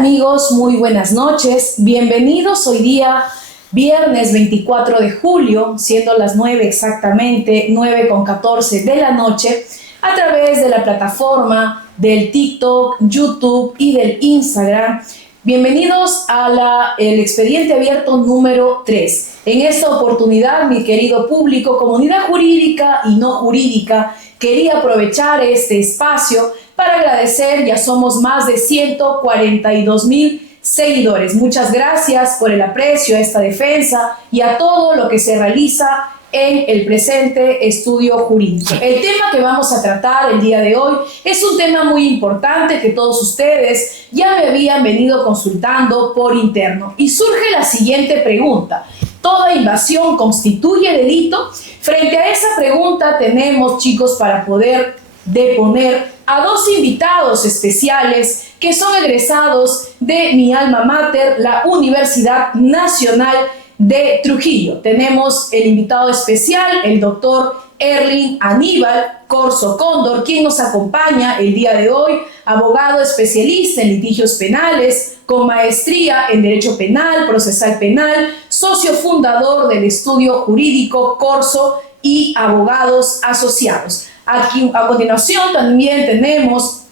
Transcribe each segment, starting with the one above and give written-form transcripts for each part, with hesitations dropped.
amigos? Muy buenas noches. Bienvenidos hoy día, viernes 24 de julio, siendo las 9 exactamente, 9:14 de la noche, a través de la plataforma del TikTok, YouTube y del Instagram. Bienvenidos a el expediente abierto número 3. En esta oportunidad, mi querido público, comunidad jurídica y no jurídica, quería aprovechar este espacio para agradecer, ya somos más de 142,000 seguidores. Muchas gracias por el aprecio a esta defensa y a todo lo que se realiza en el presente estudio jurídico. El tema que vamos a tratar el día de hoy es un tema muy importante que todos ustedes ya me habían venido consultando por interno. Y surge la siguiente pregunta: ¿toda invasión constituye delito? Frente a esa pregunta tenemos, chicos, para poder deponer a dos invitados especiales que son egresados de mi alma mater, la Universidad Nacional de Trujillo. Tenemos el invitado especial, el doctor Erling Aníbal Corso Cóndor, quien nos acompaña el día de hoy, abogado especialista en litigios penales, con maestría en Derecho Penal, Procesal Penal, socio fundador del estudio jurídico Corso y abogados asociados. Aquí, a continuación también tenemos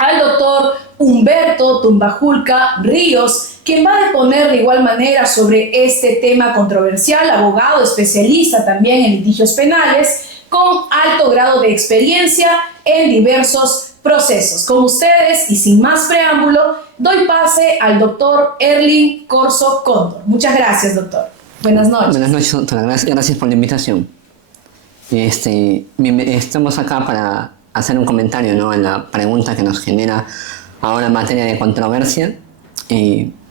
al doctor Humberto Tumbajulca Ríos, quien va a deponer de igual manera sobre este tema controversial, abogado especialista también en litigios penales, con alto grado de experiencia en diversos procesos. Con ustedes, y sin más preámbulo, doy pase al doctor Erling Corso Cóndor. Muchas gracias, doctor. Buenas noches. Buenas noches, doctora. Gracias por la invitación. Estamos acá para hacer un comentario, ¿no?, a la pregunta que nos genera ahora materia de controversia.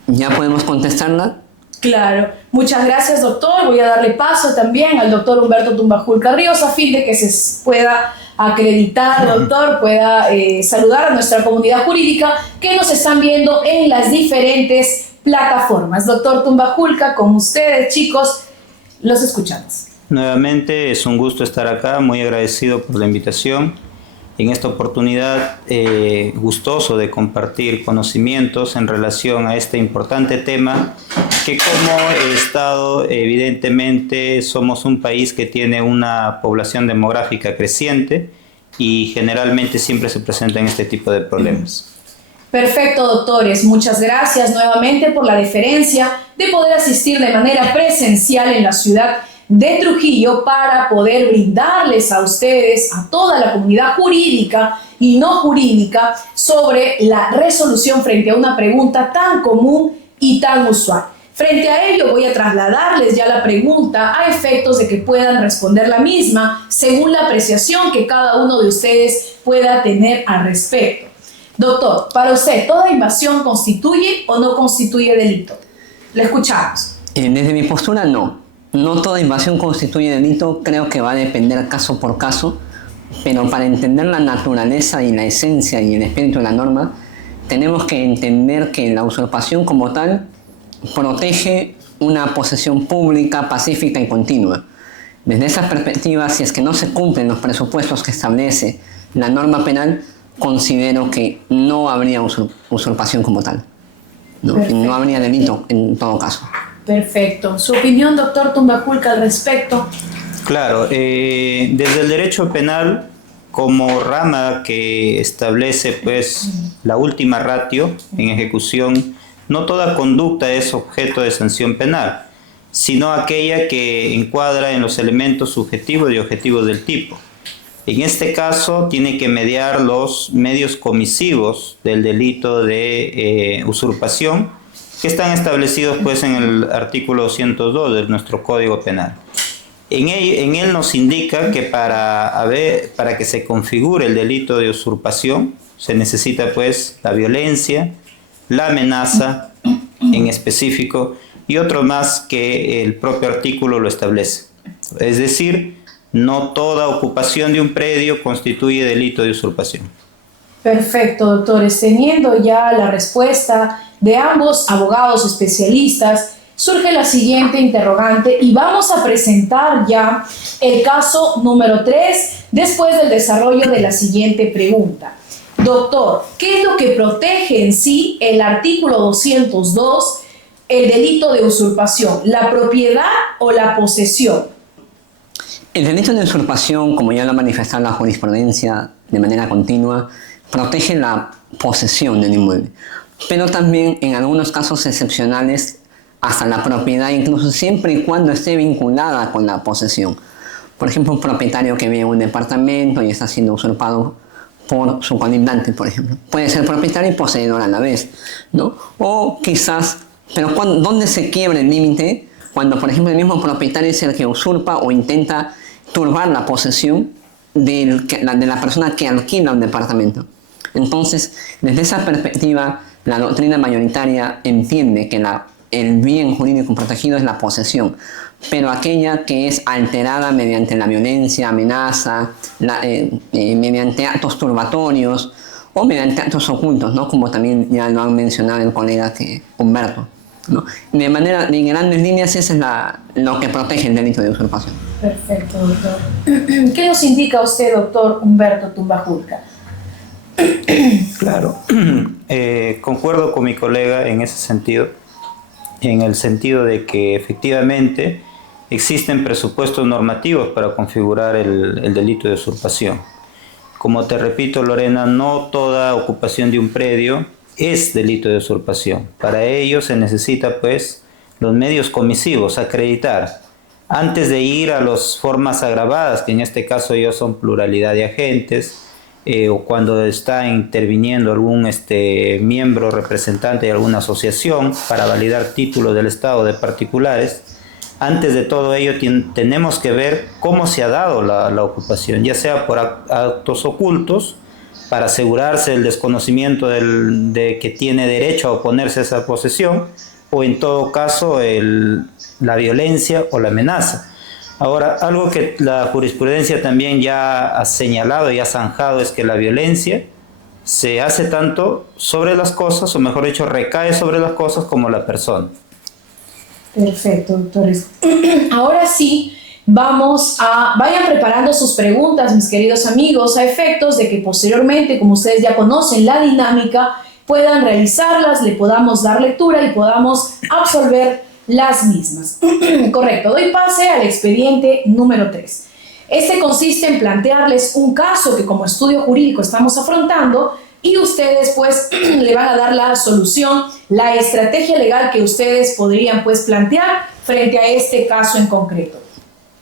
¿Ya podemos contestarla? Claro. Muchas gracias, doctor. Voy a darle paso también al doctor Humberto Tumbajulca Ríos a fin de que se pueda acreditar, doctor, pueda saludar a nuestra comunidad jurídica que nos están viendo en las diferentes plataformas. Doctor Tumbajulca, con ustedes, chicos, los escuchamos. Nuevamente es un gusto estar acá, muy agradecido por la invitación. En esta oportunidad, gustoso de compartir conocimientos en relación a este importante tema, que como Estado, evidentemente, somos un país que tiene una población demográfica creciente y generalmente siempre se presentan este tipo de problemas. Perfecto, doctores. Muchas gracias nuevamente por la deferencia de poder asistir de manera presencial en la ciudad de Trujillo para poder brindarles a ustedes, a toda la comunidad jurídica y no jurídica, sobre la resolución frente a una pregunta tan común y tan usual. Frente a ello voy a trasladarles ya la pregunta a efectos de que puedan responder la misma según la apreciación que cada uno de ustedes pueda tener al respecto. Doctor, para usted, ¿toda invasión constituye o no constituye delito? Le escuchamos. Desde mi postura, no. No toda invasión constituye delito, creo que va a depender caso por caso, pero para entender la naturaleza y la esencia y el espíritu de la norma, tenemos que entender que la usurpación como tal protege una posesión pública, pacífica y continua. Desde esa perspectiva, si es que no se cumplen los presupuestos que establece la norma penal, considero que no habría usurpación como tal. No habría delito en todo caso. Perfecto. ¿Su opinión, doctor Tumbajulca, al respecto? Claro, desde el derecho penal, como rama que establece pues la última ratio en ejecución, no toda conducta es objeto de sanción penal, sino aquella que encuadra en los elementos subjetivos y objetivos del tipo. En este caso, tiene que mediar los medios comisivos del delito de usurpación, que están establecidos pues en el artículo 202 de nuestro Código Penal. En él nos indica que para que se configure el delito de usurpación se necesita pues la violencia, la amenaza en específico y otro más que el propio artículo lo establece. Es decir, no toda ocupación de un predio constituye delito de usurpación. Perfecto, doctores. Teniendo ya la respuesta de ambos abogados especialistas, surge la siguiente interrogante y vamos a presentar ya el caso número 3 después del desarrollo de la siguiente pregunta. Doctor, ¿qué es lo que protege en sí el artículo 202, el delito de usurpación? ¿La propiedad o la posesión? El delito de usurpación, como ya lo ha manifestado la jurisprudencia de manera continua, protege la posesión del inmueble, pero también en algunos casos excepcionales hasta la propiedad, incluso siempre y cuando esté vinculada con la posesión. Por ejemplo, un propietario que vive en un departamento y está siendo usurpado por su colindante, por ejemplo. Puede ser propietario y poseedor a la vez, ¿no? O quizás, pero ¿dónde se quiebra el límite? Cuando, por ejemplo, el mismo propietario es el que usurpa o intenta turbar la posesión de la persona que alquila un departamento. Entonces, desde esa perspectiva, la doctrina mayoritaria entiende que el bien jurídico protegido es la posesión, pero aquella que es alterada mediante la violencia, amenaza, mediante actos turbatorios o mediante actos ocultos, ¿no? Como también ya lo han mencionado el colega Humberto, ¿no? En grandes líneas, eso es lo que protege el delito de usurpación. Perfecto, doctor. ¿Qué nos indica usted, doctor Humberto Tumbajulca? Claro, concuerdo con mi colega en ese sentido, en el sentido de que efectivamente existen presupuestos normativos para configurar el delito de usurpación. Como te repito, Lorena, no toda ocupación de un predio es delito de usurpación. Para ello se necesita, pues, los medios comisivos, acreditar, antes de ir a las formas agravadas, que en este caso ellos son pluralidad de agentes, o cuando está interviniendo algún miembro representante de alguna asociación para validar títulos del Estado de particulares. Antes de todo ello tenemos que ver cómo se ha dado la ocupación, ya sea por actos ocultos, para asegurarse el desconocimiento de que tiene derecho a oponerse a esa posesión, o en todo caso la violencia o la amenaza. Ahora, algo que la jurisprudencia también ya ha señalado y ha zanjado es que la violencia se hace tanto sobre las cosas, o mejor dicho, recae sobre las cosas como la persona. Perfecto, doctores. Ahora sí, vayan preparando sus preguntas, mis queridos amigos, a efectos de que posteriormente, como ustedes ya conocen la dinámica, puedan realizarlas, le podamos dar lectura y podamos absolver las mismas. Correcto, doy pase al expediente número 3. Este consiste en plantearles un caso que como estudio jurídico estamos afrontando y ustedes pues le van a dar la solución, la estrategia legal que ustedes podrían pues plantear frente a este caso en concreto.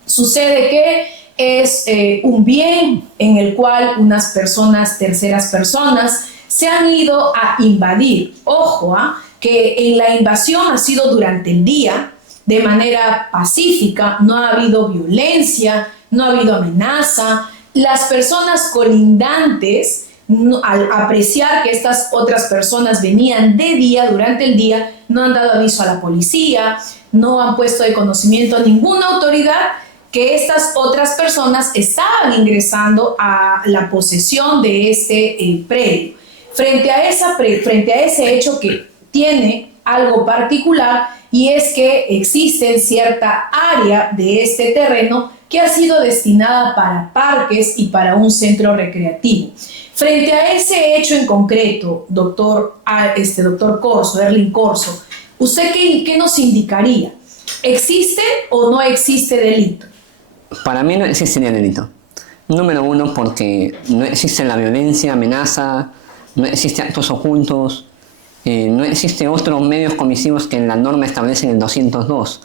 Sucede que es un bien en el cual unas personas, terceras personas, se han ido a invadir. Ojo, que en la invasión ha sido durante el día, de manera pacífica, no ha habido violencia, no ha habido amenaza. Las personas colindantes, al apreciar que estas otras personas venían de día, durante el día, no han dado aviso a la policía, no han puesto de conocimiento a ninguna autoridad que estas otras personas estaban ingresando a la posesión de este predio. Frente a ese hecho que tiene algo particular, y es que existe cierta área de este terreno que ha sido destinada para parques y para un centro recreativo. Frente a ese hecho en concreto, doctor Corso, Erling Corso, ¿usted qué nos indicaría? ¿Existe o no existe delito? Para mí no existiría delito. Número uno, porque no existe la violencia, amenaza, no existe actos ocultos, no existe otros medios comisivos que la norma establece en el 202.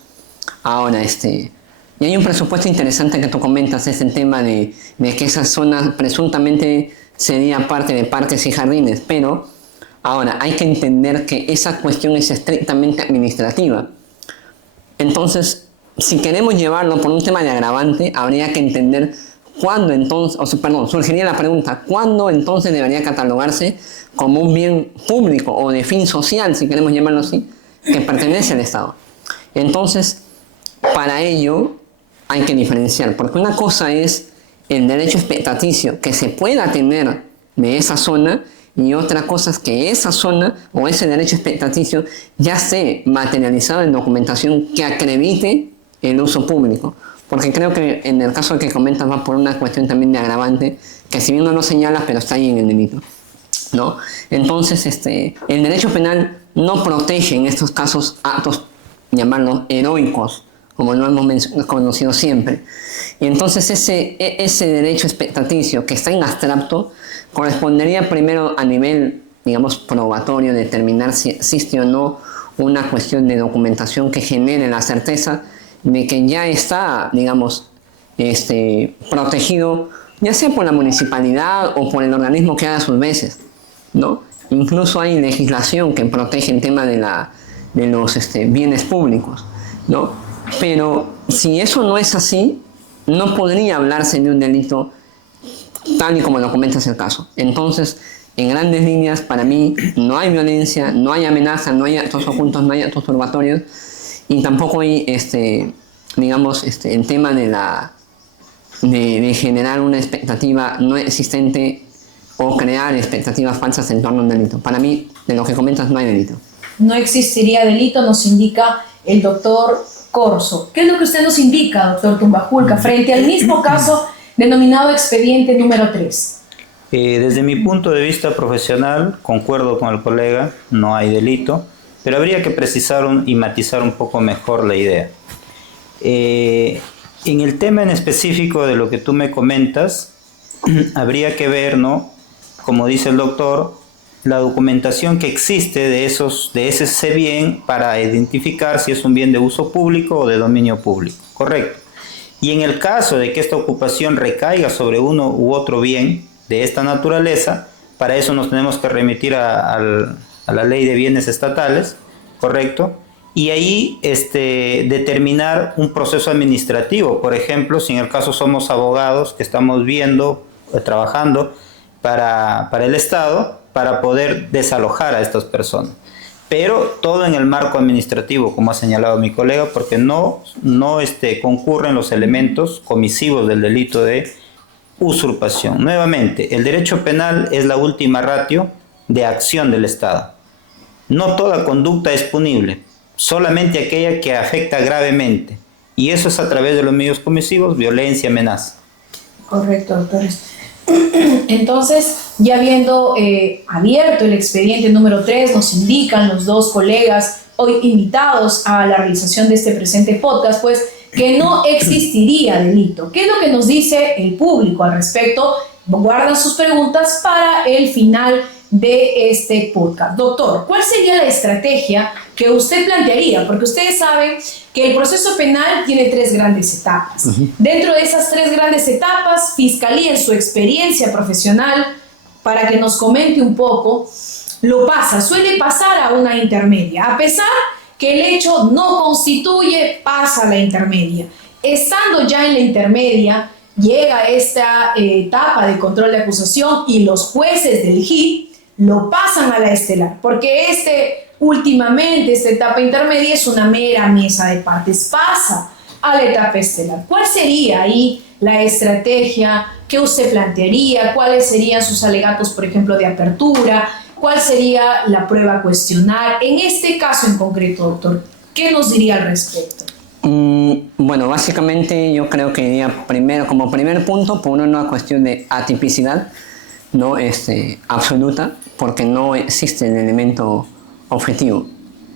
Ahora, y hay un presupuesto interesante que tú comentas, es el tema de que esa zona presuntamente sería parte de parques y jardines, pero ahora hay que entender que esa cuestión es estrictamente administrativa. Entonces, si queremos llevarlo por un tema de agravante, habría que entender cuándo entonces, surgiría la pregunta, ¿cuándo entonces debería catalogarse como un bien público o de fin social, si queremos llamarlo así, que pertenece al Estado? Entonces, para ello hay que diferenciar, porque una cosa es el derecho expectaticio que se pueda tener de esa zona, y otra cosa es que esa zona o ese derecho expectaticio ya esté materializado en documentación que acredite el uso público. Porque creo que en el caso que comentas va por una cuestión también de agravante, que si bien no lo señalas, pero está ahí en el delito. ¿no? Entonces, el derecho penal no protege en estos casos actos, llamarlos heroicos, como lo hemos conocido siempre. Y entonces ese derecho expectaticio que está en abstracto correspondería primero a nivel, digamos, probatorio, determinar si existe o no una cuestión de documentación que genere la certeza de que ya está, digamos, protegido, ya sea por la municipalidad o por el organismo que haga sus veces, ¿no? Incluso hay legislación que protege el tema de los bienes públicos, ¿no? Pero si eso no es así, no podría hablarse de un delito tal y como lo comentas el caso. Entonces, en grandes líneas, para mí, no hay violencia, no hay amenaza, no hay actos ocultos, no hay actos turbatorios, y tampoco hay, digamos, el tema de generar una expectativa no existente o crear expectativas falsas en torno a un delito. Para mí, de lo que comentas, no hay delito. No existiría delito, nos indica el doctor Corso. ¿Qué es lo que usted nos indica, doctor Tumbajulca, frente al mismo caso denominado expediente número 3? Desde mi punto de vista profesional, concuerdo con el colega, no hay delito, pero habría que precisar y matizar un poco mejor la idea. En el tema en específico de lo que tú me comentas, habría que ver, ¿no?, como dice el doctor, la documentación que existe de ese bien para identificar si es un bien de uso público o de dominio público, correcto. Y en el caso de que esta ocupación recaiga sobre uno u otro bien de esta naturaleza, para eso nos tenemos que remitir a la ley de bienes estatales, correcto, y ahí determinar un proceso administrativo. Por ejemplo, si en el caso somos abogados que estamos trabajando para el Estado, para poder desalojar a estas personas. Pero todo en el marco administrativo, como ha señalado mi colega, porque no concurren los elementos comisivos del delito de usurpación. Nuevamente, el derecho penal es la última ratio de acción del Estado. No toda conducta es punible, solamente aquella que afecta gravemente. Y eso es a través de los medios comisivos, violencia, amenaza. Correcto, doctores. Entonces, ya habiendo abierto el expediente número 3, nos indican los dos colegas hoy invitados a la realización de este presente podcast, pues que no existiría delito. ¿Qué es lo que nos dice el público al respecto? Guardan sus preguntas para el final de este podcast. Doctor, ¿cuál sería la estrategia que usted plantearía? Porque ustedes saben que el proceso penal tiene 3 grandes etapas. Dentro de esas 3 grandes etapas, Fiscalía en su experiencia profesional, para que nos comente un poco, suele pasar a una intermedia, a pesar que el hecho no constituye, pasa a la intermedia. Estando ya en la intermedia, llega esta etapa de control de acusación y los jueces del JIP lo pasan a la estelar, porque últimamente esta etapa intermedia es una mera mesa de partes, pasa a la etapa estelar. ¿Cuál sería ahí la estrategia que usted plantearía? ¿Cuáles serían sus alegatos, por ejemplo, de apertura? ¿Cuál sería la prueba a cuestionar? En este caso en concreto, doctor, ¿qué nos diría al respecto? Bueno, básicamente yo creo que iría primero, como primer punto, por una cuestión de atipicidad, no absoluta, porque no existe el elemento objetivo,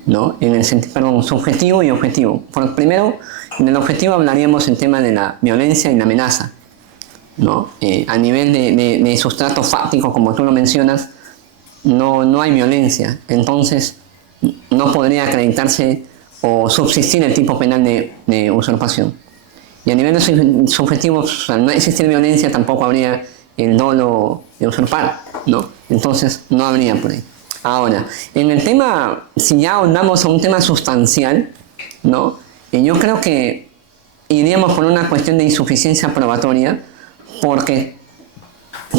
¿no? En el sentido, perdón, subjetivo y objetivo. Primero, en el objetivo hablaríamos el tema de la violencia y la amenaza, ¿no? A nivel de sustrato fáctico, como tú lo mencionas, no hay violencia, entonces no podría acreditarse o subsistir el tipo penal de usurpación. Y a nivel de subjetivo, al no existir violencia, tampoco habría el dolo de usurpar, ¿no? Entonces no habría por ahí. Ahora, en el tema, si ya ahondamos a un tema sustancial, ¿no? Yo creo que iríamos por una cuestión de insuficiencia probatoria, porque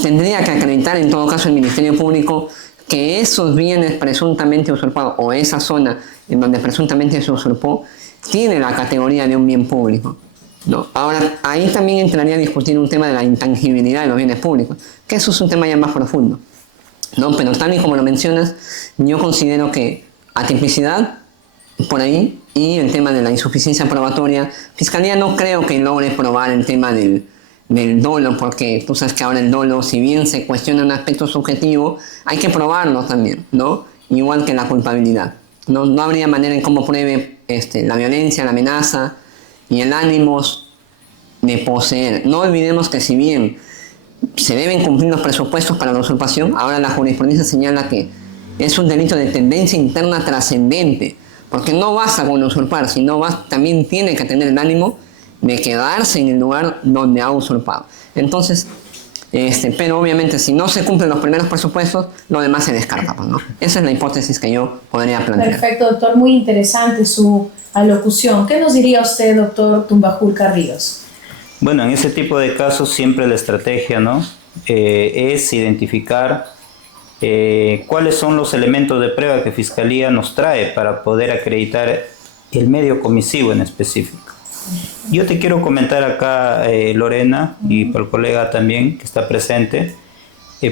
tendría que acreditar en todo caso el Ministerio Público que esos bienes presuntamente usurpados o esa zona en donde presuntamente se usurpó tiene la categoría de un bien público, ¿no? Ahora, ahí también entraría a discutir un tema de la intangibilidad de los bienes públicos, que eso es un tema ya más profundo, ¿no? Pero tal y como lo mencionas, yo considero que atipicidad por ahí y el tema de la insuficiencia probatoria, Fiscalía no creo que logre probar el tema del del dolo, porque tú sabes que ahora el dolo, si bien se cuestiona un aspecto subjetivo, hay que probarlo también, ¿no? Igual que la culpabilidad. No habría manera en cómo pruebe la violencia, la amenaza y el ánimo de poseer. No olvidemos que si bien se deben cumplir los presupuestos para la usurpación, ahora la jurisprudencia señala que es un delito de tendencia interna trascendente, porque no basta con usurpar, sino también tiene que tener el ánimo de quedarse en el lugar donde ha usurpado. Entonces, pero obviamente si no se cumplen los primeros presupuestos, lo demás se descarta, ¿no? Esa es la hipótesis que yo podría plantear. Perfecto, doctor, muy interesante su alocución. ¿Qué nos diría usted, doctor Tumbajul Carrillos? Bueno, en ese tipo de casos siempre la estrategia, ¿no? Es identificar cuáles son los elementos de prueba que Fiscalía nos trae para poder acreditar el medio comisivo en específico. Yo te quiero comentar acá, Lorena, y por el colega también que está presente,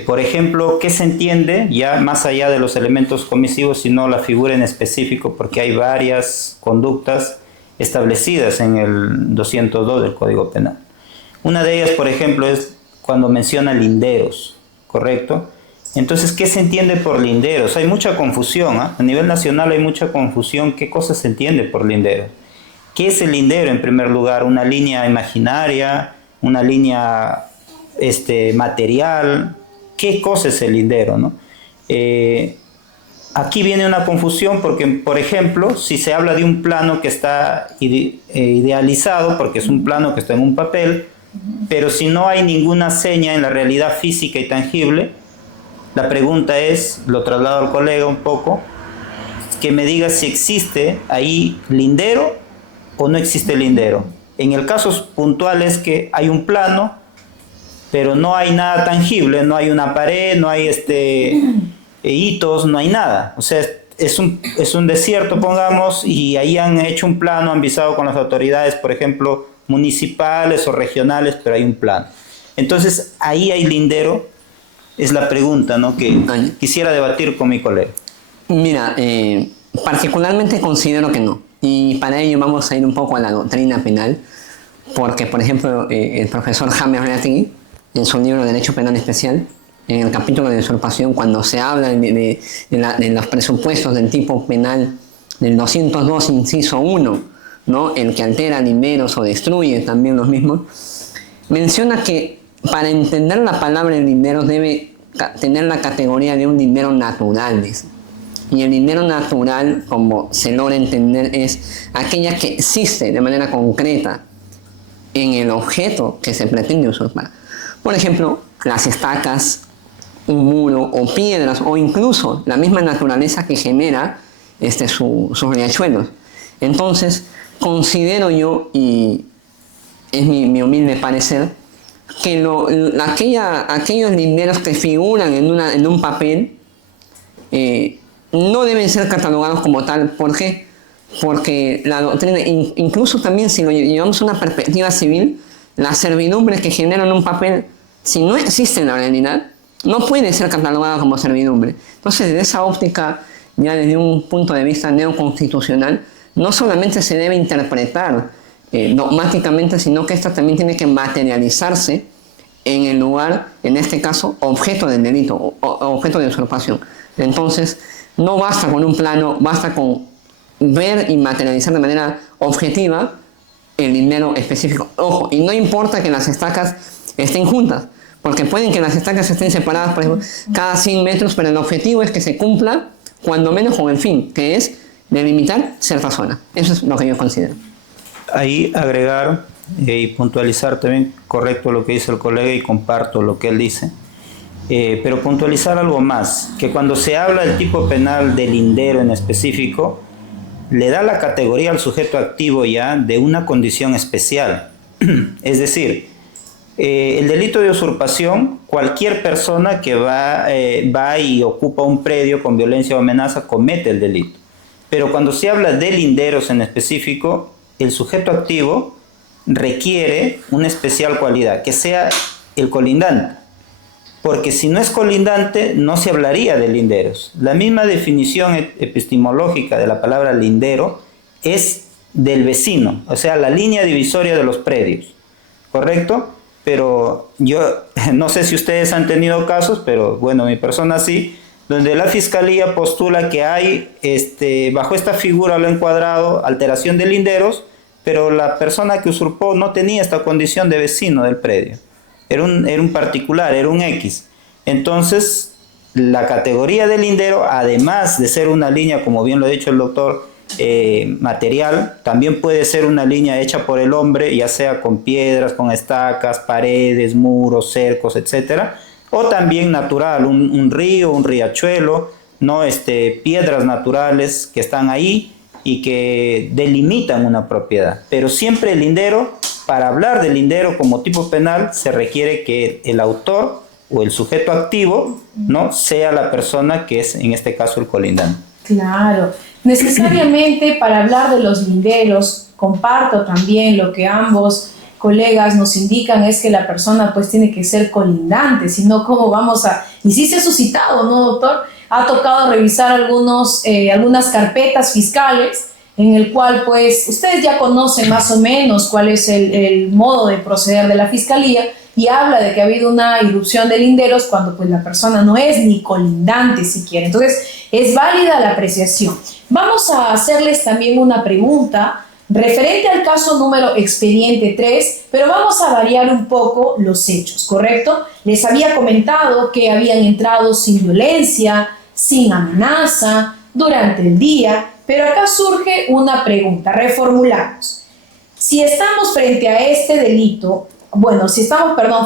por ejemplo, ¿qué se entiende ya más allá de los elementos comisivos, sino la figura en específico? Porque hay varias conductas establecidas en el 202 del Código Penal. Una de ellas, por ejemplo, es cuando menciona linderos, ¿correcto? Entonces, ¿qué se entiende por linderos? Hay mucha confusión, ¿eh? A nivel nacional hay mucha confusión. ¿Qué cosa se entiende por lindero? ¿Qué es el lindero en primer lugar? ¿Una línea imaginaria? ¿Una línea material? ¿Qué cosa es el lindero, no? Aquí viene una confusión porque, por ejemplo, si se habla de un plano que está idealizado, porque es un plano que está en un papel, pero si no hay ninguna seña en la realidad física y tangible, la pregunta es, lo traslado al colega un poco, que me diga si existe ahí lindero o no existe lindero. En el caso puntual es que hay un plano, pero no hay nada tangible, no hay una pared, no hay hitos, no hay nada. O sea, es un desierto, pongamos, y ahí han hecho un plano, han visado con las autoridades, por ejemplo, municipales o regionales, pero hay un plano. Entonces, ahí hay lindero, es la pregunta, ¿no?, que quisiera debatir con mi colega. Mira, particularmente considero que no. Y para ello vamos a ir un poco a la doctrina penal, porque, por ejemplo, el profesor James Reategui, en su libro Derecho Penal Especial, en el capítulo de usurpación, cuando se habla de los presupuestos del tipo penal del 202, inciso 1, ¿no?, el que altera linderos o destruye también los mismos, menciona que para entender la palabra linderos debe tener la categoría de un lindero natural, dice. Y el lindero natural, como se logra entender, es aquella que existe de manera concreta en el objeto que se pretende usurpar. Por ejemplo, las estacas, un muro o piedras, o incluso la misma naturaleza que genera sus riachuelos. Entonces, considero yo, y es mi humilde parecer, que aquellos linderos que figuran en un papel no deben ser catalogados como tal. ¿Por qué? Porque la doctrina, incluso también si lo llevamos a una perspectiva civil, las servidumbres que generan un papel, si no existe en la realidad, no puede ser catalogada como servidumbre. Entonces, desde esa óptica, ya desde un punto de vista neoconstitucional, no solamente se debe interpretar dogmáticamente, sino que esto también tiene que materializarse en el lugar, en este caso, objeto del delito, o objeto de usurpación. Entonces, no basta con un plano, basta con ver y materializar de manera objetiva el lindero específico. Ojo, y no importa que las estacas estén juntas, porque pueden que las estacas estén separadas, por ejemplo, cada 100 metros, pero el objetivo es que se cumpla, cuando menos, con el fin, que es delimitar cierta zona. Eso es lo que yo considero. Ahí agregar y puntualizar también, correcto lo que dice el colega y comparto lo que él dice, pero puntualizar algo más, que cuando se habla del tipo penal del lindero en específico, le da la categoría al sujeto activo ya de una condición especial. Es decir, el delito de usurpación, cualquier persona que va y ocupa un predio con violencia o amenaza comete el delito. Pero cuando se habla de linderos en específico, el sujeto activo requiere una especial cualidad, que sea el colindante. Porque si no es colindante, no se hablaría de linderos. La misma definición epistemológica de la palabra lindero es del vecino, o sea, la línea divisoria de los predios, ¿correcto? pero yo no sé si ustedes han tenido casos, pero bueno, mi persona sí, donde la fiscalía postula que hay, bajo esta figura lo he encuadrado, alteración de linderos, pero la persona que usurpó no tenía esta condición de vecino del predio. Era un particular, era un X. Entonces, la categoría de lindero, además de ser una línea, como bien lo ha dicho el doctor, material, también puede ser una línea hecha por el hombre, ya sea con piedras, con estacas, paredes, muros, cercos, etcétera, o también natural, un río, un riachuelo, ¿no? Piedras naturales que están ahí y que delimitan una propiedad. Pero siempre el lindero, para hablar del lindero como tipo penal, se requiere que el autor o el sujeto activo, ¿no?, sea la persona que es, en este caso, el colindante. Claro. Necesariamente para hablar de los linderos, comparto también lo que ambos colegas nos indican, es que la persona pues tiene que ser colindante, si no, ¿cómo vamos a...? Y sí se ha suscitado, ¿no, doctor? Ha tocado revisar algunas carpetas fiscales en el cual pues ustedes ya conocen más o menos cuál es el modo de proceder de la fiscalía, y habla de que ha habido una irrupción de linderos cuando pues la persona no es ni colindante siquiera. Entonces es válida la apreciación. Vamos a hacerles también una pregunta referente al caso número expediente 3, pero vamos a variar un poco los hechos, ¿correcto? Les había comentado que habían entrado sin violencia, sin amenaza, durante el día, pero acá surge una pregunta, reformulamos. Si estamos frente a este delito,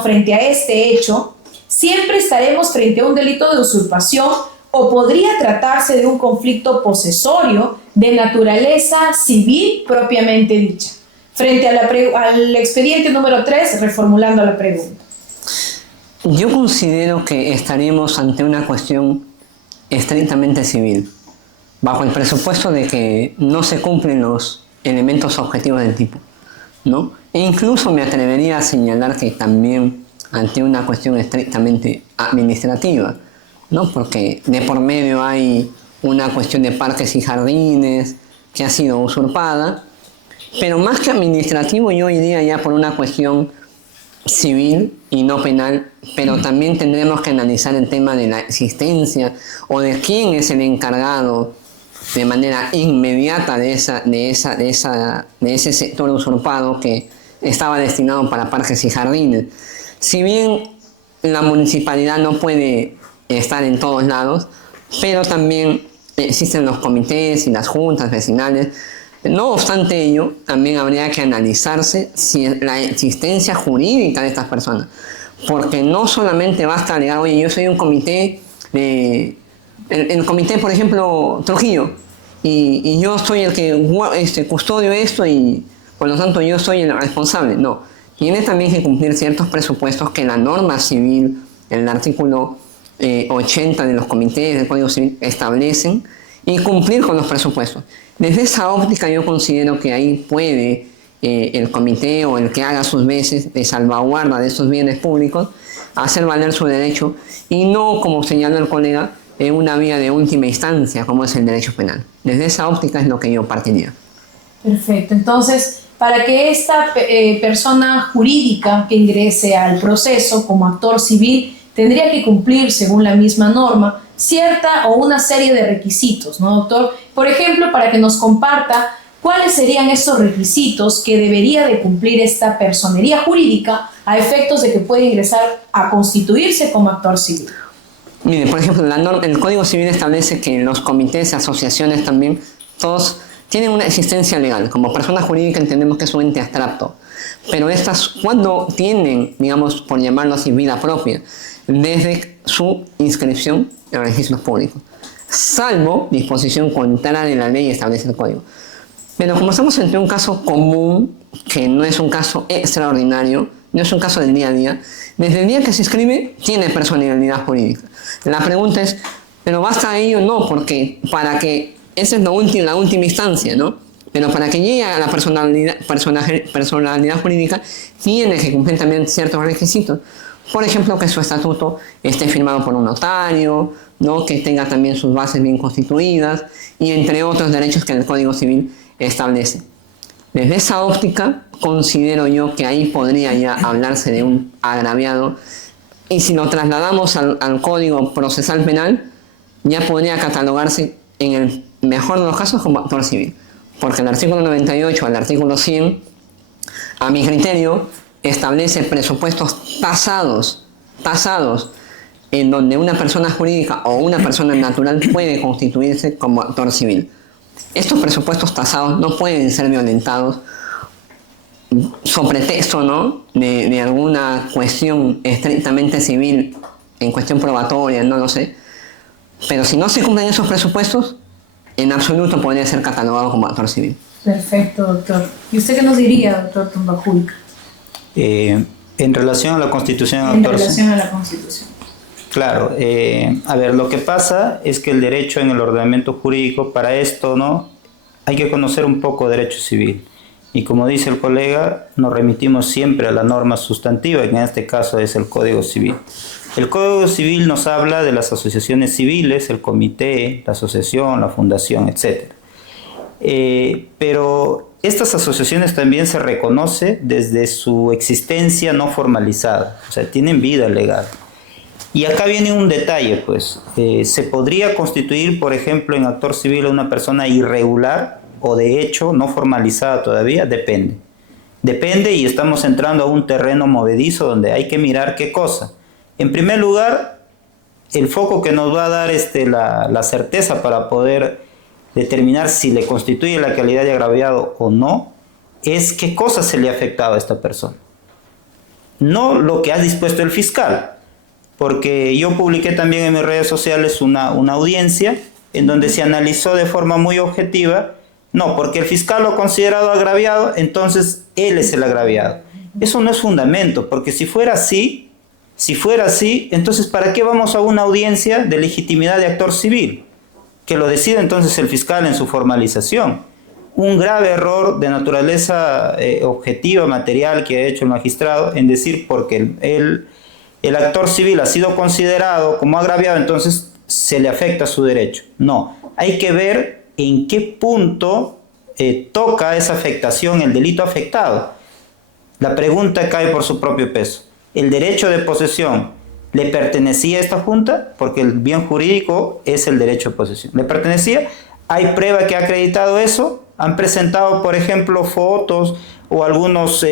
frente a este hecho, siempre estaremos frente a un delito de usurpación, o podría tratarse de un conflicto posesorio de naturaleza civil propiamente dicha. Frente al expediente número 3, reformulando la pregunta. Yo considero que estaríamos ante una cuestión estrictamente civil, bajo el presupuesto de que no se cumplen los elementos objetivos del tipo, ¿no? E incluso me atrevería a señalar que también ante una cuestión estrictamente administrativa, ¿no? Porque de por medio hay una cuestión de parques y jardines que ha sido usurpada, pero más que administrativo yo iría ya por una cuestión civil y no penal, pero también tendremos que analizar el tema de la existencia o de quién es el encargado de manera inmediata de ese sector usurpado que estaba destinado para parques y jardines. Si bien la municipalidad no puede estar en todos lados, pero también existen los comités y las juntas vecinales. No obstante ello, también habría que analizarse si la existencia jurídica de estas personas, porque no solamente basta alegar, oye, yo soy un comité, el comité, por ejemplo, Trujillo, y yo soy el que custodio esto y por lo tanto yo soy el responsable. No, tiene también que cumplir ciertos presupuestos que la norma civil, el artículo 80 de los comités del Código Civil establecen, y cumplir con los presupuestos. Desde esa óptica yo considero que ahí puede el comité o el que haga sus veces de salvaguarda de esos bienes públicos hacer valer su derecho, y no, como señaló el colega, en una vía de última instancia como es el derecho penal. Desde esa óptica es lo que yo partiría. Perfecto. Entonces, para que esta persona jurídica que ingrese al proceso como actor civil tendría que cumplir, según la misma norma, cierta o una serie de requisitos, ¿no, doctor? Por ejemplo, para que nos comparta cuáles serían esos requisitos que debería de cumplir esta personería jurídica a efectos de que pueda ingresar a constituirse como actor civil. Mire, por ejemplo, el Código Civil establece que los comités, asociaciones también, todos tienen una existencia legal. Como persona jurídica entendemos que es un ente abstracto, pero estas, cuando tienen, digamos, por llamarlo así, vida propia, desde su inscripción en los registros públicos, salvo disposición contraria de la ley establece el Código. Pero como estamos ante un caso común, que no es un caso extraordinario, no es un caso del día a día, desde el día que se inscribe tiene personalidad jurídica. La pregunta es, ¿pero basta ello? No, porque para que, esa es la última instancia, ¿no? Pero para que llegue a la personalidad jurídica, tiene que cumplir también ciertos requisitos. Por ejemplo, que su estatuto esté firmado por un notario, ¿no? Que tenga también sus bases bien constituidas, y entre otros derechos que el Código Civil establece. Desde esa óptica, considero yo que ahí podría ya hablarse de un agraviado, y si lo trasladamos al Código Procesal Penal, ya podría catalogarse en el mejor de los casos como actor civil, porque el artículo 98 al artículo 100, a mi criterio, establece presupuestos tasados, en donde una persona jurídica o una persona natural puede constituirse como actor civil. Estos presupuestos tasados no pueden ser violentados sobre pretexto, ¿no?, de alguna cuestión estrictamente civil, en cuestión probatoria, no lo sé. Pero si no se cumplen esos presupuestos, en absoluto podría ser catalogado como actor civil. Perfecto, doctor. ¿Y usted qué nos diría, doctor Tumbajul? En relación a la Constitución. En relación a la Constitución. Claro, a ver, lo que pasa es que el derecho en el ordenamiento jurídico, para esto, ¿no?, hay que conocer un poco derecho civil. Y como dice el colega, nos remitimos siempre a la norma sustantiva, que en este caso es el Código Civil. El Código Civil nos habla de las asociaciones civiles, el comité, la asociación, la fundación, etc. Pero estas asociaciones también se reconoce desde su existencia no formalizada, o sea, tienen vida legal. Y acá viene un detalle, pues, se podría constituir, por ejemplo, en actor civil a una persona irregular o de hecho no formalizada todavía, depende. Depende, y estamos entrando a un terreno movedizo donde hay que mirar qué cosa. En primer lugar, el foco que nos va a dar la certeza para poder determinar si le constituye la calidad de agraviado o no, es qué cosa se le ha afectado a esta persona. No lo que ha dispuesto el fiscal, porque yo publiqué también en mis redes sociales una audiencia en donde se analizó de forma muy objetiva, no, porque el fiscal lo ha considerado agraviado, entonces él es el agraviado. Eso no es fundamento, porque si fuera así, entonces ¿para qué vamos a una audiencia de legitimidad de actor civil? Que lo decide entonces el fiscal en su formalización. Un grave error de naturaleza objetiva, material, que ha hecho el magistrado en decir porque el actor civil ha sido considerado como agraviado, entonces se le afecta su derecho. No, hay que ver en qué punto toca esa afectación, el delito afectado. La pregunta cae por su propio peso. ¿El derecho de posesión le pertenecía a esta junta? Porque el bien jurídico es el derecho de posesión. ¿Le pertenecía? ¿Hay prueba que ha acreditado eso? ¿Han presentado, por ejemplo, fotos o algunas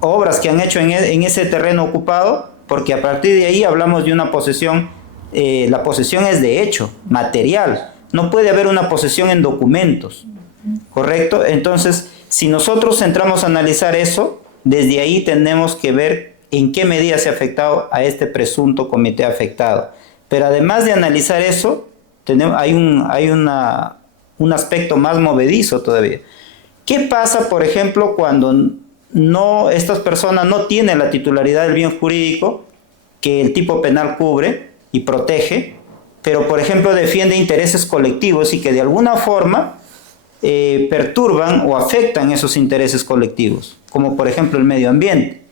obras que han hecho en ese terreno ocupado? Porque a partir de ahí hablamos de una posesión. La posesión es de hecho, material. No puede haber una posesión en documentos, ¿correcto? Entonces, si nosotros entramos a analizar eso, desde ahí tenemos que ver en qué medida se ha afectado a este presunto comité afectado. Pero además de analizar eso, hay un aspecto más movedizo todavía. ¿Qué pasa, por ejemplo, cuando estas personas no tienen la titularidad del bien jurídico que el tipo penal cubre y protege, pero por ejemplo defiende intereses colectivos y que de alguna forma perturban o afectan esos intereses colectivos, como por ejemplo el medio ambiente?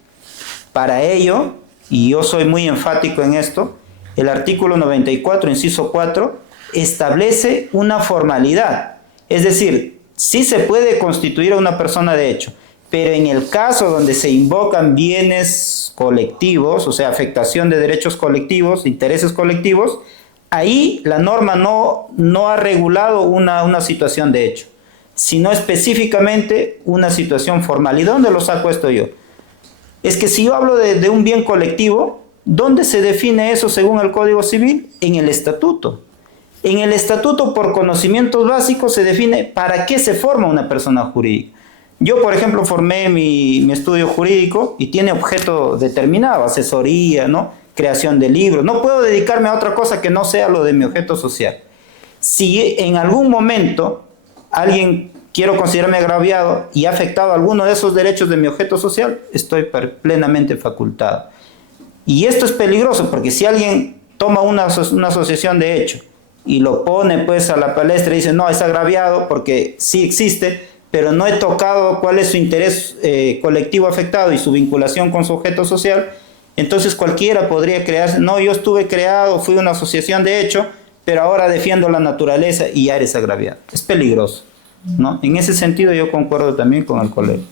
Para ello, y yo soy muy enfático en esto, el artículo 94, inciso 4, establece una formalidad. Es decir, sí se puede constituir a una persona de hecho, pero en el caso donde se invocan bienes colectivos, o sea, afectación de derechos colectivos, intereses colectivos, ahí la norma no ha regulado una situación de hecho, sino específicamente una situación formal. ¿Y dónde lo saco esto yo? Es que si yo hablo de un bien colectivo, ¿dónde se define eso según el Código Civil? En el estatuto. En el estatuto, por conocimientos básicos, se define para qué se forma una persona jurídica. Yo, por ejemplo, formé mi estudio jurídico y tiene objeto determinado, asesoría, ¿no?, creación de libros. No puedo dedicarme a otra cosa que no sea lo de mi objeto social. Si en algún momento quiero considerarme agraviado y ha afectado alguno de esos derechos de mi objeto social, estoy plenamente facultado. Y esto es peligroso porque si alguien toma una asociación de hecho y lo pone pues a la palestra y dice, no, es agraviado porque sí existe, pero no he tocado cuál es su interés colectivo afectado y su vinculación con su objeto social, entonces cualquiera podría crearse, no, yo estuve creado, fui una asociación de hecho, pero ahora defiendo la naturaleza y ya eres agraviado. Es peligroso, ¿no? En ese sentido yo concuerdo también con el colega.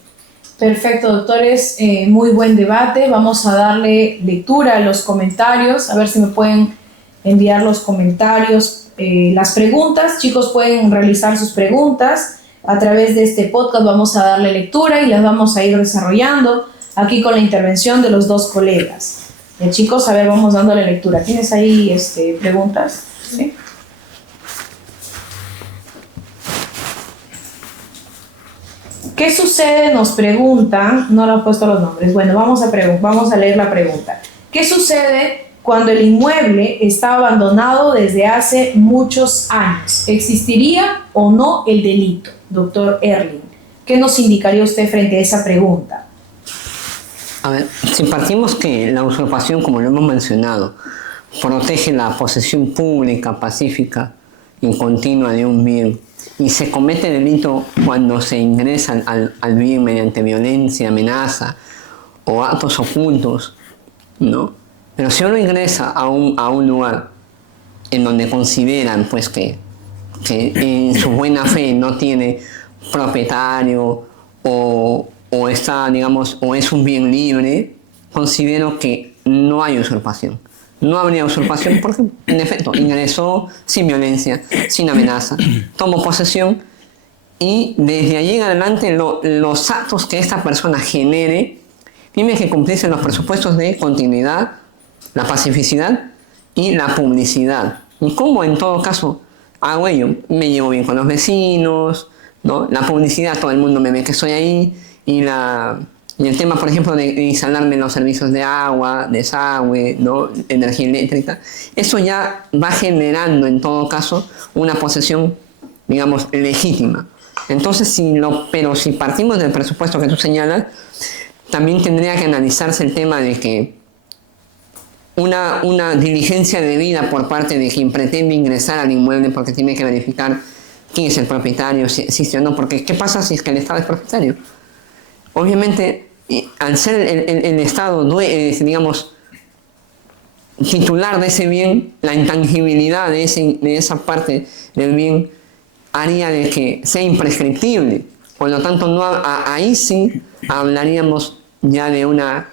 Perfecto, doctores, muy buen debate. Vamos a darle lectura a los comentarios, a ver si me pueden enviar los comentarios, las preguntas. Chicos, pueden realizar sus preguntas a través de este podcast. Vamos a darle lectura y las vamos a ir desarrollando aquí con la intervención de los dos colegas. Chicos, a ver, vamos dándole lectura. ¿Tienes ahí preguntas? ¿Sí? ¿Qué sucede? Nos preguntan, no le han puesto los nombres. Bueno, vamos a leer la pregunta. ¿Qué sucede cuando el inmueble está abandonado desde hace muchos años? ¿Existiría o no el delito? Doctor Erling, ¿qué nos indicaría usted frente a esa pregunta? A ver, si partimos que la usurpación, como lo hemos mencionado, protege la posesión pública, pacífica y continua de un bien, y se comete delito cuando se ingresa al bien mediante violencia, amenaza o actos ocultos, ¿no? Pero si uno ingresa a un lugar en donde consideran pues que en su buena fe no tiene propietario o está, digamos, o es un bien libre, considero que no hay usurpación. No habría usurpación porque, en efecto, ingresó sin violencia, sin amenaza, tomó posesión y desde allí en adelante los actos que esta persona genere tienen que cumplirse los presupuestos de continuidad, la pacificidad y la publicidad. Y como en todo caso hago ello, me llevo bien con los vecinos, ¿no? La publicidad, todo el mundo me ve que estoy ahí y el tema, por ejemplo, de instalarme los servicios de agua, desagüe, ¿no? Energía eléctrica, eso ya va generando en todo caso una posesión, digamos, legítima. Entonces, pero si partimos del presupuesto que tú señalas, también tendría que analizarse el tema de que una diligencia debida por parte de quien pretende ingresar al inmueble, porque tiene que verificar quién es el propietario, si existe o no, porque ¿qué pasa si es que el Estado es propietario? Obviamente, al ser el Estado, digamos, titular de ese bien, la intangibilidad de esa parte del bien haría de que sea imprescriptible. Por lo tanto, ahí sí hablaríamos ya de una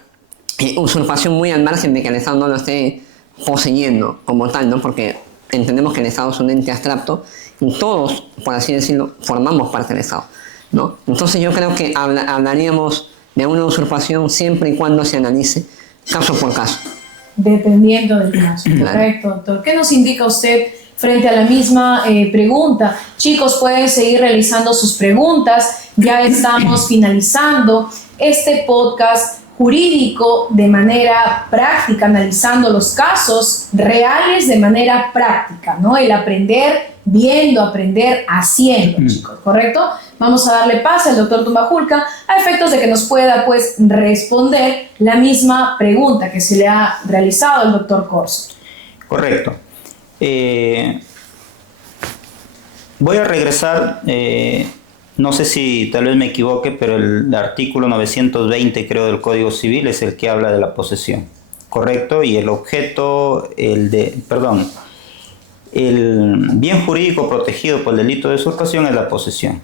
usurpación muy al margen de que el Estado no lo esté poseyendo como tal, ¿no? Porque entendemos que el Estado es un ente abstracto y todos, por así decirlo, formamos parte del Estado, ¿no? Entonces yo creo que hablaríamos de una usurpación siempre y cuando se analice caso por caso. Dependiendo del caso, correcto, doctor. ¿Qué nos indica usted frente a la misma pregunta? Chicos, pueden seguir realizando sus preguntas. Ya estamos finalizando este podcast jurídico de manera práctica, analizando los casos reales de manera práctica, ¿no? El aprender viendo, aprender haciendo, chicos, ¿correcto? Vamos a darle pase al doctor Tumbajulca a efectos de que nos pueda, pues, responder la misma pregunta que se le ha realizado al doctor Corso. Correcto. Voy a regresar, no sé si tal vez me equivoque, pero el artículo 920, creo, del Código Civil es el que habla de la posesión, ¿correcto? Y el objeto, el bien jurídico protegido por el delito de usurpación es la posesión,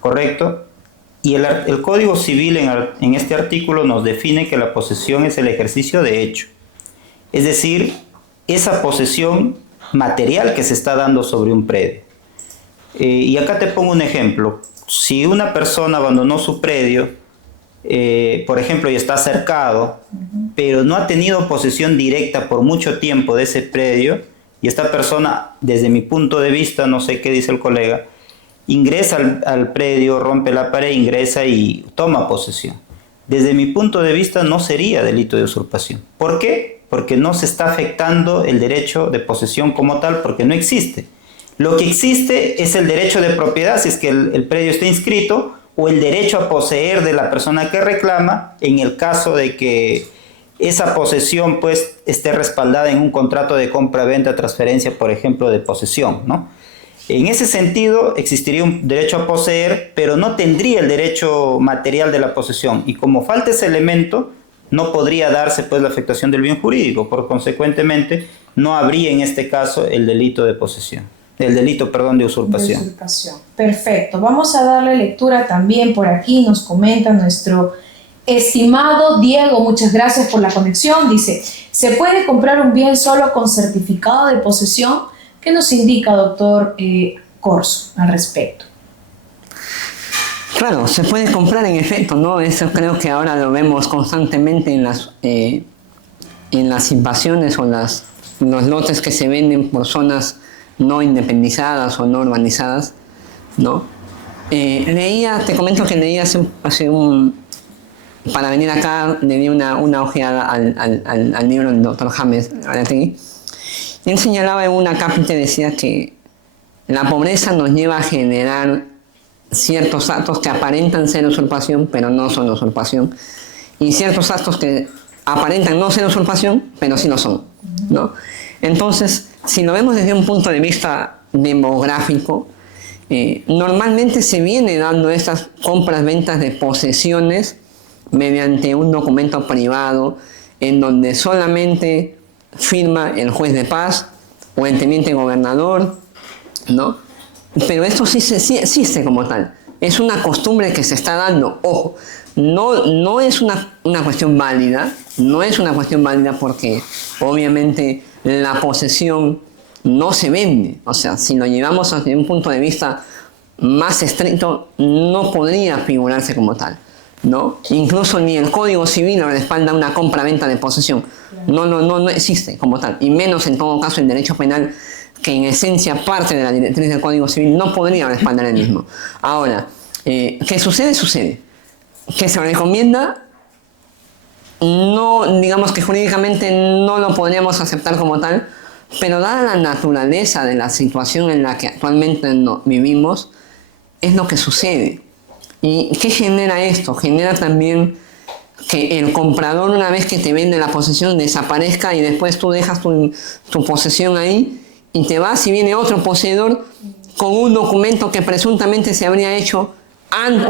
¿correcto? Y el Código Civil en este artículo nos define que la posesión es el ejercicio de hecho, es decir, esa posesión material que se está dando sobre un predio. Y acá te pongo un ejemplo. Si una persona abandonó su predio, por ejemplo, y está cercado, pero no ha tenido posesión directa por mucho tiempo de ese predio, y esta persona, desde mi punto de vista, no sé qué dice el colega, ingresa al predio, rompe la pared, ingresa y toma posesión. Desde mi punto de vista no sería delito de usurpación. ¿Por qué? Porque no se está afectando el derecho de posesión como tal, porque no existe. Lo que existe es el derecho de propiedad, si es que el predio está inscrito, o el derecho a poseer de la persona que reclama, en el caso de que esa posesión pues esté respaldada en un contrato de compra-venta, transferencia, por ejemplo, de posesión, ¿no? En ese sentido existiría un derecho a poseer, pero no tendría el derecho material de la posesión, y como falta ese elemento, no podría darse pues la afectación del bien jurídico, por consecuentemente no habría en este caso el delito de posesión. El delito, perdón, de usurpación. Perfecto. Vamos a darle lectura también por aquí. Nos comenta nuestro Estimado Diego, muchas gracias por la conexión. Dice, ¿se puede comprar un bien solo con certificado de posesión? ¿Qué nos indica, doctor Corso, al respecto? Claro, se puede comprar en efecto, ¿no? Eso creo que ahora lo vemos constantemente en las invasiones o los lotes que se venden por zonas no independizadas o no urbanizadas, ¿no? Te comento que leí para venir acá, le di una ojeada al libro del doctor James Arategui. Y él señalaba en una cápita, decía que la pobreza nos lleva a generar ciertos actos que aparentan ser usurpación, pero no son usurpación, y ciertos actos que aparentan no ser usurpación, pero sí lo son, ¿no? Entonces, si lo vemos desde un punto de vista demográfico, normalmente se viene dando estas compras-ventas de posesiones mediante un documento privado en donde solamente firma el juez de paz o el teniente gobernador, ¿no? Pero esto sí existe como tal. Es una costumbre que se está dando. Ojo, no es una cuestión válida, no es una cuestión válida porque obviamente la posesión no se vende. O sea, si lo llevamos desde un punto de vista más estricto, no podría figurarse como tal, ¿no? Incluso ni el Código Civil respalda una compra-venta de posesión. No existe como tal. Y menos en todo caso el derecho penal, que en esencia parte de la directriz del Código Civil, no podría respaldar el mismo. Ahora, ¿qué sucede? Sucede. ¿Que se recomienda? No, digamos que jurídicamente no lo podríamos aceptar como tal, pero dada la naturaleza de la situación en la que actualmente vivimos, es lo que sucede. ¿Y qué genera esto? Genera también que el comprador, una vez que te vende la posesión, desaparezca y después tú dejas tu posesión ahí y te vas y viene otro poseedor con un documento que presuntamente se habría hecho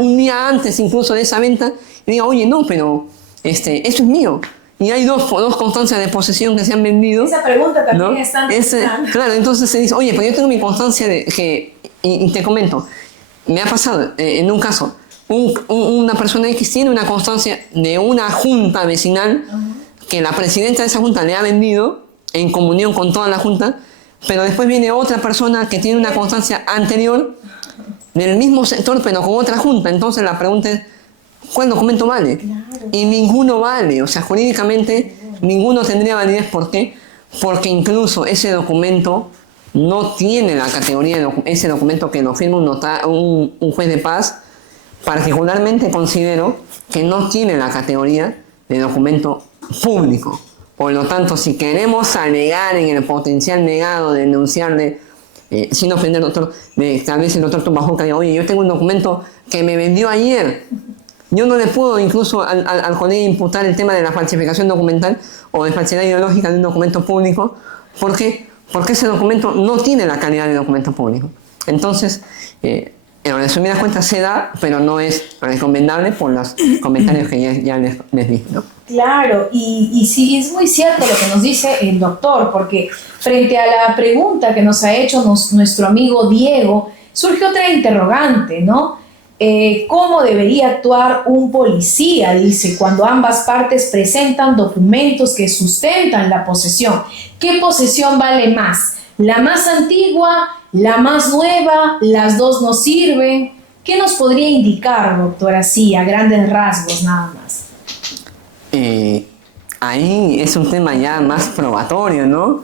un día antes incluso de esa venta y diga, oye, no, pero esto es mío. Y hay dos constancias de posesión que se han vendido. Esa pregunta también, ¿no? Está claro, entonces se dice, oye, pero yo tengo mi constancia de que, y te comento, me ha pasado en un caso, una persona X tiene una constancia de una junta vecinal que la presidenta de esa junta le ha vendido en comunión con toda la junta, pero después viene otra persona que tiene una constancia anterior del mismo sector pero con otra junta. Entonces la pregunta es, ¿cuál documento vale? Claro. Y ninguno vale, o sea, jurídicamente ninguno tendría validez. ¿Por qué? Porque incluso ese documento no tiene la categoría de ese documento que lo firma un juez de paz. Particularmente considero que no tiene la categoría de documento público. Por lo tanto, si queremos alegar en el potencial negado, denunciarle, sin ofender al doctor, tal vez el doctor Tumajuca diga, oye, yo tengo un documento que me vendió ayer. Yo no le puedo incluso al colega imputar el tema de la falsificación documental o de falsedad ideológica de un documento público. ¿Por qué? Porque ese documento no tiene la calidad de documento público. Entonces, en resumidas cuentas se da, pero no es recomendable por los comentarios que ya les di, ¿no? Claro, y sí, es muy cierto lo que nos dice el doctor, porque frente a la pregunta que nos ha hecho nuestro amigo Diego, surge otra interrogante, ¿no? ¿Cómo debería actuar un policía? Dice, cuando ambas partes presentan documentos que sustentan la posesión. ¿Qué posesión vale más? ¿La más antigua? ¿La más nueva? ¿Las dos no sirven? ¿Qué nos podría indicar, doctor, así, a grandes rasgos nada más? Ahí es un tema ya más probatorio, ¿no?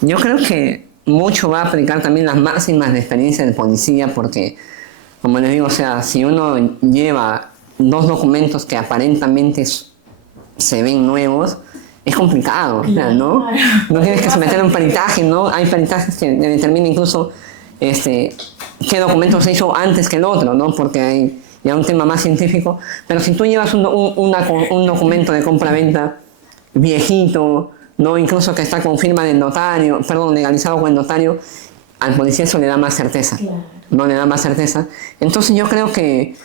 Yo creo que mucho va a aplicar también las máximas de experiencia del policía, porque, como les digo, o sea, si uno lleva dos documentos que aparentemente se ven nuevos, es complicado, claro, ¿no? No tienes que someter a un peritaje, ¿no? Hay peritajes que determinan incluso qué documento se hizo antes que el otro, ¿no? Porque hay ya un tema más científico. Pero si tú llevas un documento de compra-venta viejito, ¿no? Incluso que está con firma del notario, perdón, legalizado con el notario, al policía eso le da más certeza, claro. No le da más certeza. Entonces yo creo que,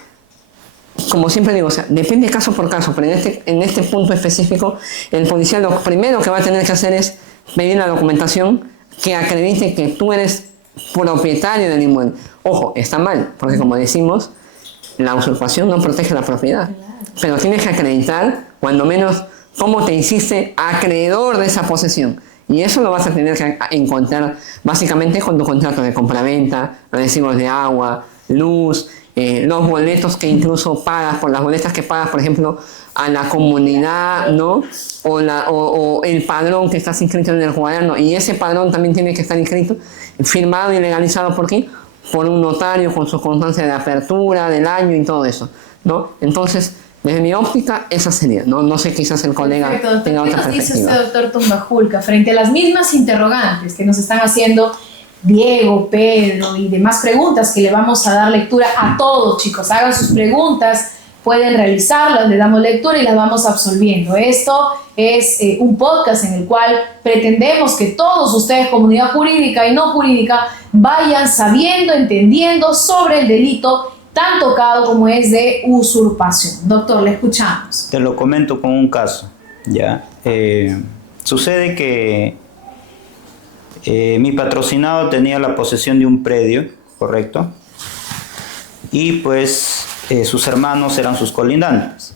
como siempre digo, o sea, depende caso por caso, pero en este punto específico, el policía lo primero que va a tener que hacer es pedir la documentación que acredite que tú eres propietario del inmueble. Ojo, está mal, porque como decimos, la usurpación no protege la propiedad. pero tienes que acreditar, cuando menos, cómo te hiciste acreedor de esa posesión. Y eso lo vas a tener que encontrar básicamente con tu contrato de compraventa, recibos de agua, luz, los boletos que incluso pagas, por las boletas que pagas, por ejemplo, a la comunidad, ¿no? O el padrón que estás inscrito en el cuaderno, y ese padrón también tiene que estar inscrito, firmado y legalizado ¿por qué? Por un notario con su constancia de apertura, del año y todo eso, ¿no? Entonces, desde mi óptica, esa sería, ¿no? No sé, quizás el colega Perfecto, tenga otra ¿qué nos dice perspectiva. usted, doctor Tumbajulca, frente a las mismas interrogantes que nos están haciendo Diego, Pedro y demás preguntas que le vamos a dar lectura a todos, chicos? Hagan sus preguntas, pueden realizarlas, le damos lectura y las vamos absolviendo. Esto es un podcast en el cual pretendemos que todos ustedes, comunidad jurídica y no jurídica, vayan sabiendo, entendiendo sobre el delito tan tocado como es de usurpación. Doctor, le escuchamos. Te lo comento con un caso, ¿ya? Sucede que mi patrocinado tenía la posesión de un predio, ¿correcto? Y pues sus hermanos eran sus colindantes.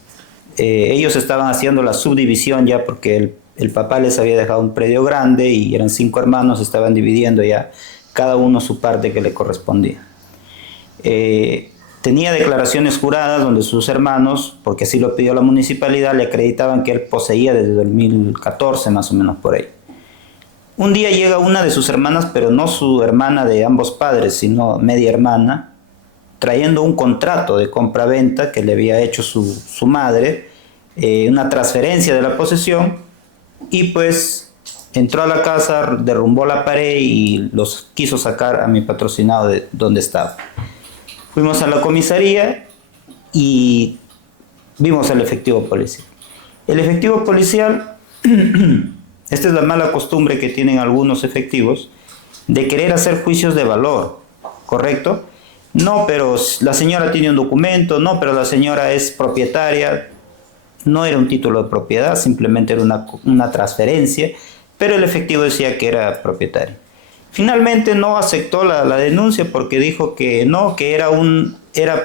Ellos estaban haciendo la subdivisión ya porque el papá les había dejado un predio grande y eran 5 hermanos, estaban dividiendo ya cada uno su parte que le correspondía. Tenía declaraciones juradas donde sus hermanos, porque así lo pidió la municipalidad, le acreditaban que él poseía desde 2014 más o menos por ahí. Un día llega una de sus hermanas, pero no su hermana de ambos padres, sino media hermana, trayendo un contrato de compraventa que le había hecho su madre, una transferencia de la posesión, y pues entró a la casa, derrumbó la pared y los quiso sacar a mi patrocinado de donde estaba. Fuimos a la comisaría y vimos al efectivo policial. El efectivo policial, esta es la mala costumbre que tienen algunos efectivos, de querer hacer juicios de valor, ¿correcto? No, pero la señora tiene un documento, no, pero la señora es propietaria. No era un título de propiedad, simplemente era una transferencia, pero el efectivo decía que era propietario. Finalmente no aceptó la denuncia porque dijo que no, que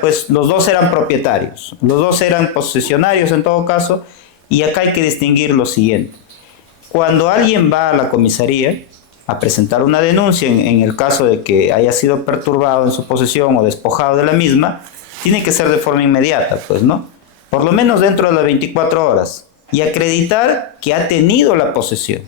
pues los dos eran propietarios, los dos eran posesionarios en todo caso, y acá hay que distinguir lo siguiente. Cuando alguien va a la comisaría a presentar una denuncia en el caso de que haya sido perturbado en su posesión o despojado de la misma, tiene que ser de forma inmediata, pues, ¿no? Por lo menos dentro de las 24 horas, y acreditar que ha tenido la posesión,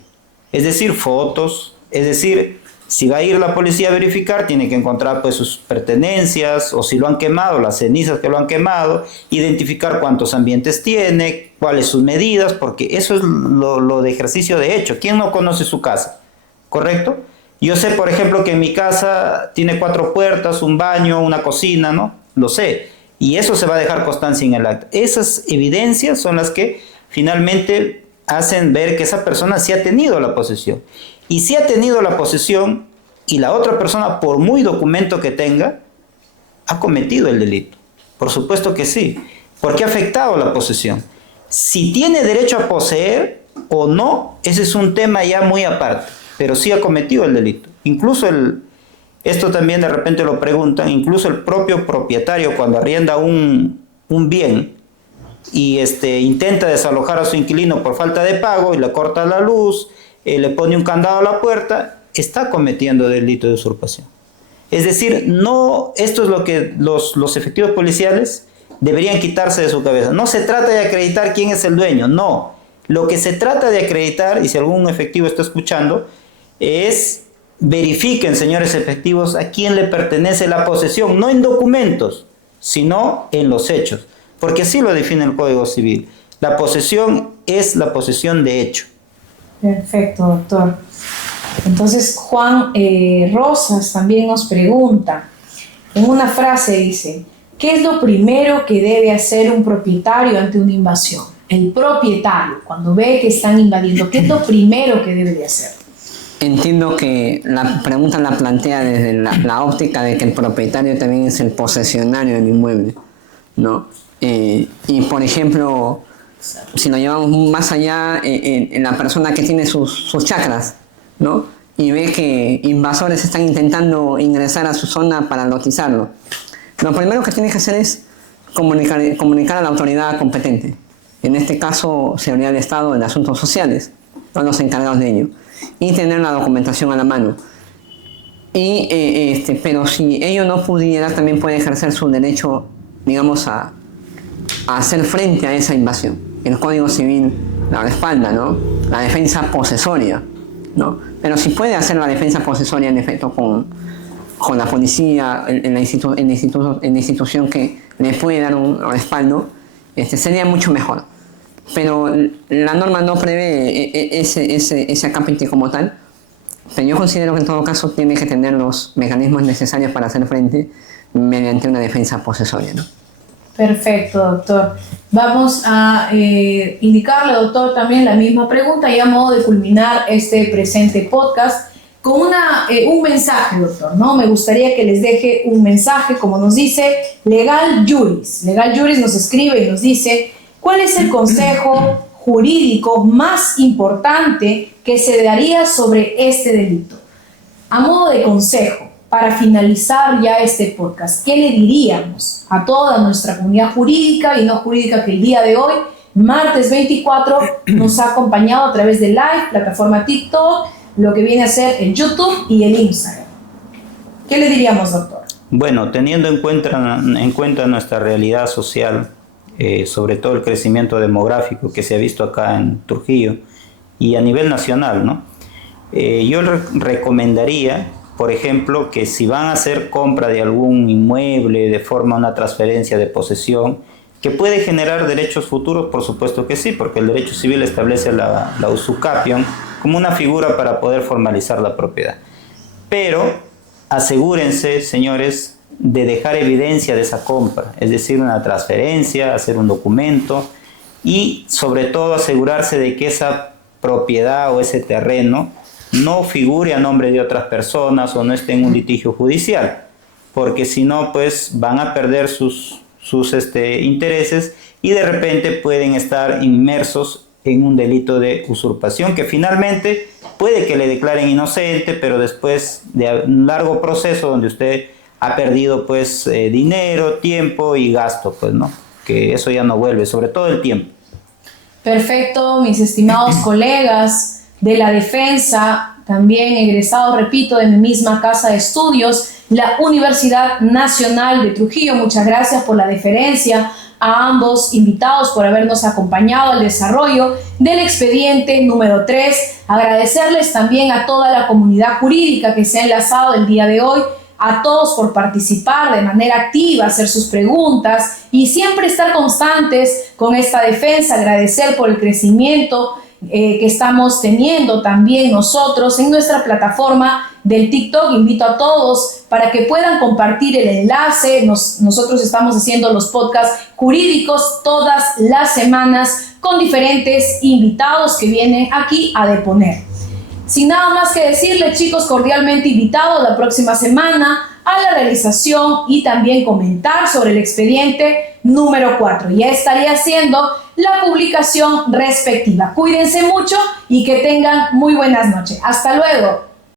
es decir, fotos, es decir, si va a ir la policía a verificar, tiene que encontrar pues sus pertenencias, o si lo han quemado, las cenizas que lo han quemado, identificar cuántos ambientes tiene, cuáles sus medidas, porque eso es lo de ejercicio de hecho. ¿Quién no conoce su casa? ¿Correcto? Yo sé, por ejemplo, que mi casa tiene 4 puertas, un baño, una cocina, ¿no? Lo sé. Y eso se va a dejar constancia en el acta. Esas evidencias son las que finalmente hacen ver que esa persona sí ha tenido la posesión. Y si ha tenido la posesión y la otra persona, por muy documento que tenga, ha cometido el delito. Por supuesto que sí, porque ha afectado la posesión. Si tiene derecho a poseer o no, ese es un tema ya muy aparte, pero sí ha cometido el delito. Incluso esto también de repente lo preguntan, incluso el propio propietario cuando arrienda un bien y intenta desalojar a su inquilino por falta de pago y le corta la luz, le pone un candado a la puerta, está cometiendo delito de usurpación. Es decir, no, esto es lo que los efectivos policiales deberían quitarse de su cabeza. No se trata de acreditar quién es el dueño, no. Lo que se trata de acreditar, y si algún efectivo está escuchando, es verifiquen, señores efectivos, a quién le pertenece la posesión, no en documentos, sino en los hechos, porque así lo define el Código Civil. La posesión es la posesión de hecho. Perfecto, doctor. Entonces, Juan Rosas también nos pregunta, en una frase dice, ¿qué es lo primero que debe hacer un propietario ante una invasión? El propietario, cuando ve que están invadiendo, ¿qué es lo primero que debe de hacer? Entiendo que la pregunta la plantea desde la óptica de que el propietario también es el posesionario del inmueble, ¿no? Y por ejemplo, si lo llevamos más allá, en la persona que tiene sus chacras, ¿no? Y ve que invasores están intentando ingresar a su zona para lotizarlo. Lo primero que tiene que hacer es comunicar a la autoridad competente. En este caso, Seguridad del Estado en Asuntos Sociales, o los encargados de ello, y tener la documentación a la mano. Pero si ello no pudiera, también puede ejercer su derecho, digamos, a hacer frente a esa invasión. El Código Civil la respalda, ¿no? La defensa posesoria, ¿no? Pero si puede hacer la defensa posesoria, en efecto, con la policía, en la institución que le puede dar un respaldo, sería mucho mejor. Pero la norma no prevé ese acápite como tal, pero yo considero que en todo caso tiene que tener los mecanismos necesarios para hacer frente mediante una defensa posesoria, ¿no? Perfecto, doctor. Vamos a indicarle, doctor, también la misma pregunta y a modo de culminar este presente podcast con un mensaje, doctor, ¿no? Me gustaría que les deje un mensaje, como nos dice Legal Juris. Legal Juris nos escribe y nos dice: ¿cuál es el consejo jurídico más importante que se daría sobre este delito? A modo de consejo, para finalizar ya este podcast, ¿qué le diríamos a toda nuestra comunidad jurídica y no jurídica que el día de hoy, martes 24, nos ha acompañado a través de Live, plataforma TikTok, lo que viene a ser el YouTube y el Instagram? ¿Qué le diríamos, doctor? Bueno, teniendo en cuenta nuestra realidad social, sobre todo el crecimiento demográfico que se ha visto acá en Trujillo y a nivel nacional, ¿no? Yo recomendaría, por ejemplo, que si van a hacer compra de algún inmueble de forma una transferencia de posesión, que puede generar derechos futuros, por supuesto que sí, porque el derecho civil establece la usucapión como una figura para poder formalizar la propiedad. Pero asegúrense, señores, de dejar evidencia de esa compra, es decir, una transferencia, hacer un documento y sobre todo asegurarse de que esa propiedad o ese terreno no figure a nombre de otras personas o no esté en un litigio judicial, porque si no, pues van a perder sus intereses y de repente pueden estar inmersos en un delito de usurpación que finalmente puede que le declaren inocente, pero después de un largo proceso donde usted ha perdido pues dinero, tiempo y gasto, pues, ¿no? Que eso ya no vuelve, sobre todo el tiempo. Perfecto, mis estimados colegas de la defensa, también egresados, repito, de mi misma casa de estudios, la Universidad Nacional de Trujillo. Muchas gracias por la deferencia a ambos invitados por habernos acompañado al desarrollo del expediente número 3. Agradecerles también a toda la comunidad jurídica que se ha enlazado el día de hoy, a todos por participar de manera activa, hacer sus preguntas y siempre estar constantes con esta defensa. Agradecer por el crecimiento que estamos teniendo también nosotros en nuestra plataforma del TikTok. Invito a todos para que puedan compartir el enlace. Nosotros estamos haciendo los podcasts jurídicos todas las semanas con diferentes invitados que vienen aquí a deponer. Sin nada más que decirles, chicos, cordialmente invitados la próxima semana a la realización y también comentar sobre el expediente número 4. Ya estaría haciendo la publicación respectiva. Cuídense mucho y que tengan muy buenas noches. Hasta luego.